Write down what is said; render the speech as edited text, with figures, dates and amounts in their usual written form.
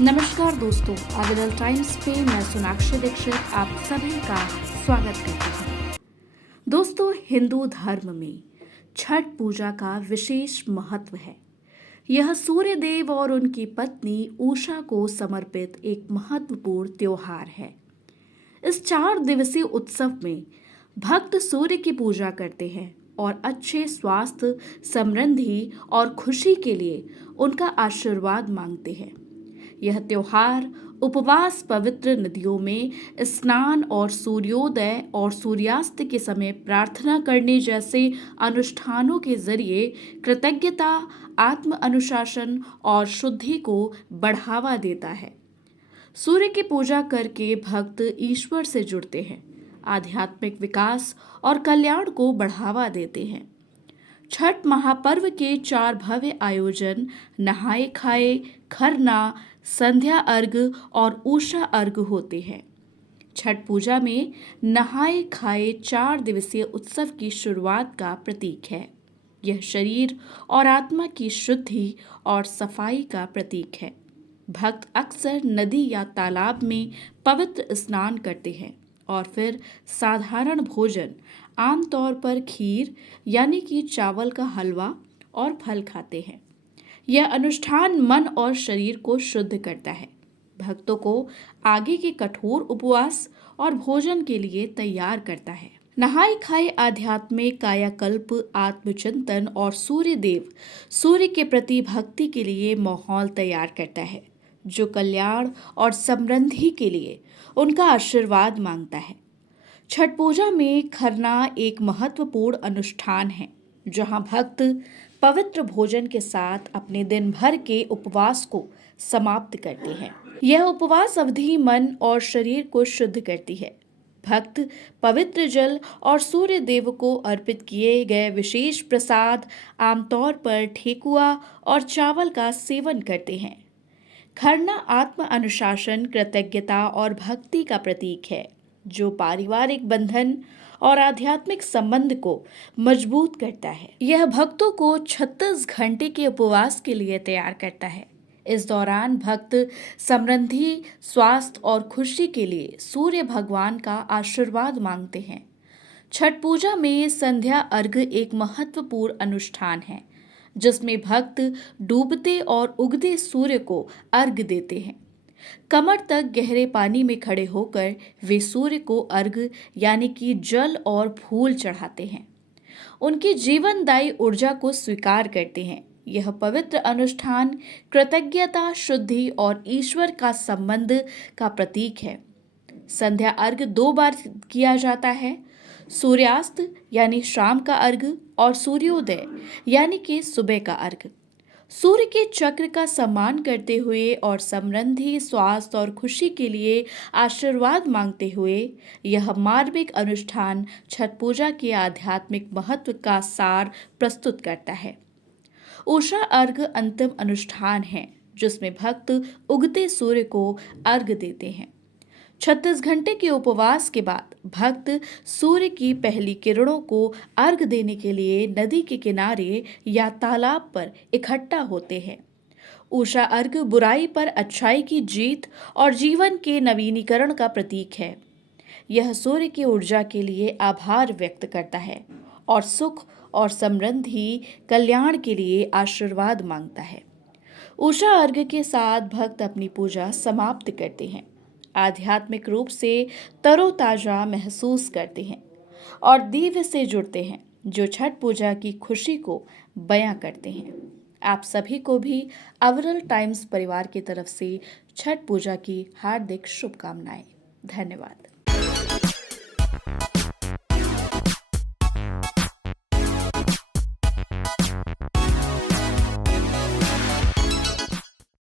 नमस्कार दोस्तों, अविरल टाइम्स पे मैं सोनाक्षी दीक्षित आप सभी का स्वागत करती हूँ। दोस्तों, हिंदू धर्म में छठ पूजा का विशेष महत्व है। यह सूर्य देव और उनकी पत्नी उषा को समर्पित एक महत्वपूर्ण त्योहार है। इस 4 दिवसीय उत्सव में भक्त सूर्य की पूजा करते हैं और अच्छे स्वास्थ्य, समृद्धि और खुशी के लिए उनका आशीर्वाद मांगते हैं। यह त्योहार उपवास, पवित्र नदियों में स्नान और सूर्योदय और सूर्यास्त के समय प्रार्थना करने जैसे अनुष्ठानों के जरिए कृतज्ञता, आत्म अनुशासन और शुद्धि को बढ़ावा देता है। सूर्य की पूजा करके भक्त ईश्वर से जुड़ते हैं, आध्यात्मिक विकास और कल्याण को बढ़ावा देते हैं। छठ महापर्व के 4 भव्य आयोजन नहाए खाए, खरना, संध्या अर्घ और उषा अर्घ होते हैं। छठ पूजा में नहाए खाए 4 दिवसीय उत्सव की शुरुआत का प्रतीक है। यह शरीर और आत्मा की शुद्धि और सफाई का प्रतीक है। भक्त अक्सर नदी या तालाब में पवित्र स्नान करते हैं और फिर साधारण भोजन, आमतौर पर खीर यानी कि चावल का हलवा और फल खाते हैं। यह अनुष्ठान मन और शरीर को शुद्ध करता है, भक्तों को आगे के कठोर उपवास और भोजन के लिए तैयार करता है। नहाय खाए आध्यात्मिक कायाकल्प, आत्मचिंतन और सूर्य के प्रति भक्ति के लिए माहौल तैयार करता है, जो कल्याण और समृद्धि के लिए उनका आशीर्वाद मांगता है। छठ पूजा में खरना एक महत्वपूर्ण अनुष्ठान है, जहां भक्त पवित्र भोजन के साथ अपने दिन भर के उपवास को समाप्त करते हैं। यह उपवास अवधि मन और शरीर को शुद्ध करती है। भक्त पवित्र जल और सूर्य देव को अर्पित किए गए विशेष प्रसाद, आमतौर पर ठेकुआ और चावल का सेवन करते हैं। खरना आत्म अनुशासन, कृतज्ञता और भक्ति का प्रतीक है, जो पारिवारिक बंधन और आध्यात्मिक संबंध को मजबूत करता है। यह भक्तों को 36 घंटे के उपवास के लिए तैयार करता है। इस दौरान भक्त समृद्धि, स्वास्थ्य और खुशी के लिए सूर्य भगवान का आशीर्वाद मांगते हैं। छठ पूजा में संध्या अर्घ एक महत्वपूर्ण अनुष्ठान है, जिसमें भक्त डूबते और उगते सूर्य को अर्घ देते हैं। कमर तक गहरे पानी में खड़े होकर वे सूर्य को अर्घ यानी कि जल और फूल चढ़ाते हैं, उनकी जीवनदायी ऊर्जा को स्वीकार करते हैं। यह पवित्र अनुष्ठान कृतज्ञता, शुद्धि और ईश्वर का संबंध का प्रतीक है। संध्या अर्घ 2 बार किया जाता है, सूर्यास्त यानी शाम का अर्घ और सूर्योदय यानी कि सुबह का अर्घ। सूर्य के चक्र का सम्मान करते हुए और समृद्धि, स्वास्थ्य और खुशी के लिए आशीर्वाद मांगते हुए यह मार्मिक अनुष्ठान छठ पूजा के आध्यात्मिक महत्व का सार प्रस्तुत करता है। उषा अर्घ अंतिम अनुष्ठान है, जिसमें भक्त उगते सूर्य को अर्घ देते हैं। 36 घंटे के उपवास के बाद भक्त सूर्य की पहली किरणों को अर्घ देने के लिए नदी के किनारे या तालाब पर इकट्ठा होते हैं। उषा अर्घ बुराई पर अच्छाई की जीत और जीवन के नवीनीकरण का प्रतीक है। यह सूर्य की ऊर्जा के लिए आभार व्यक्त करता है और सुख और समृद्धि, कल्याण के लिए आशीर्वाद मांगता है। उषा अर्घ के साथ भक्त अपनी पूजा समाप्त करते हैं, आध्यात्मिक रूप से तरोताजा महसूस करते हैं और दिव्य से जुड़ते हैं, जो छठ पूजा की खुशी को बयां करते हैं। आप सभी को भी अविरल टाइम्स परिवार की तरफ से छठ पूजा की हार्दिक शुभकामनाएं। धन्यवाद।